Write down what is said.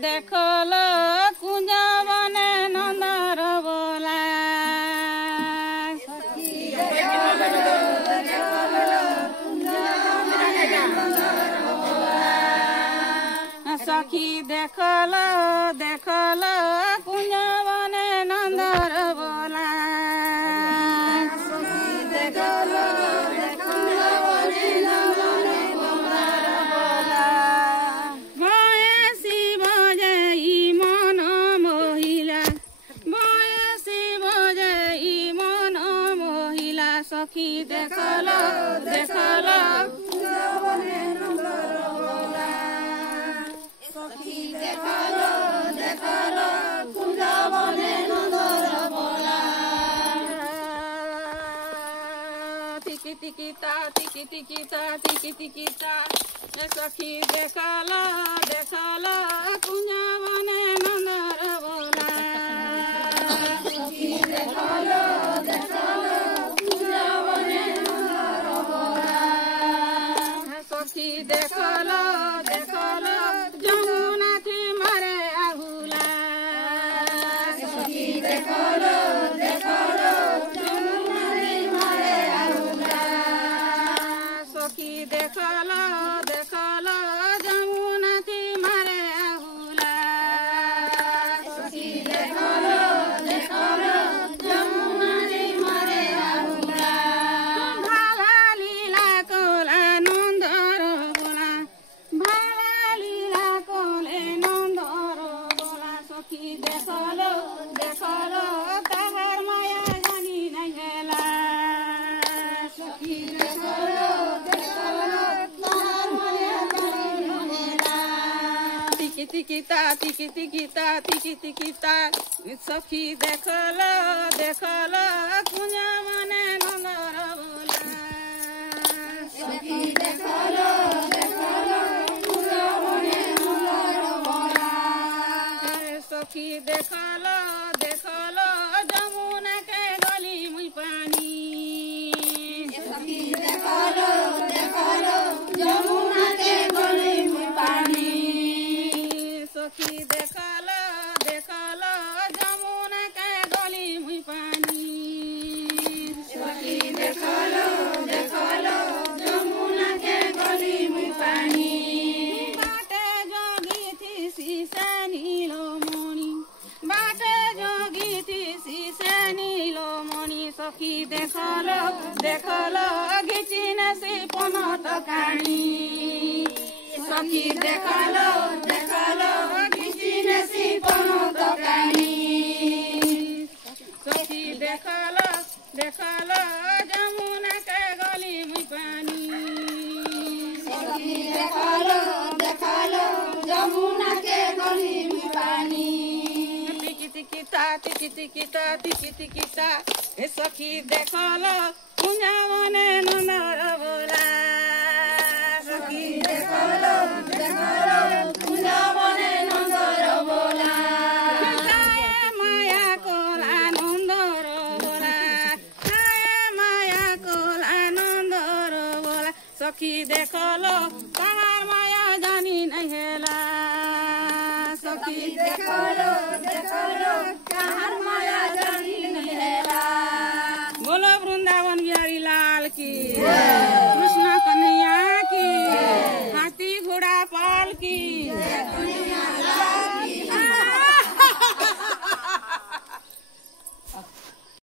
देखलो कुंज बने नंदर बोला सखी देखलो देखलो कुंज बने नंदर बोला देखलो देखलो बने नंदर बोला बयसी बजई मन मोहिला बयसी बजई मन मोहिला सखी देखलो देखलो कुंज बने नंदर बोला सखी देखलो देखलो कुंज बने नंदर बोला टिकी टिकी ता टिकी टिकी ता टिकी टिकी ता सखी देखलो देखलो कुंज बने नंदर बोला सखी देखलो देखलो कुंज बने नंदर बोला सखी देखलो देखलो जमुना थी मारे आहुला सखी देखलो देखलो जमुना थी मारे आहुला सखी देखलो देखलो जमुना थी मारे आहुला सखी देखलो देखलो जमुना थी मारे आहुला भाला लीला कोला नंदर बोला भाला लीला कोले नंदर बोला सखी देखलो देखलो ताहार माया जानी नहीं हेला सखी देखलो देखलो ताहार माया जानी नहीं हेला टिकी टिकी ता टिकी टिकी ता टिकी टिकी ता सखी देखलो देखलो कुंज बने नंदर बोला सखी देखलो देखलो कुंज बने नंदर बोला सखी देखलो देखलो जमुना के गली मुई पानी सखी देखलो देखलो जमुना के गली मुई पानी सखी देखलो देखलो जमुना के गली मुई पानी सखी देखलो देखलो जमुना के गली मुई पानी बाटे जोगी थी शीशे नीलो मणि बाटे जोगी थी शीशे नीलो मणि सखी देखलो देखलो घिचिन से पनत काणी सखी देखलो देखलो घिचिन से पनत काणी सखी देखलो देखलो जमुना के गली मुई पानी सखी देखलो देखलो जमुना के गली मुई पानी टिकी टिकी ता टिकी टिकी ता टिकी टिकी ता सखी देखलो कुंज बने नंदर बोला सखी देखलो देखलो कुंज बने नंदर बोला माया कोला नंदर बोला माया कोला नंदर बोला सखी देखलो ताहार माया जानी नहीं हेला सखी देखलो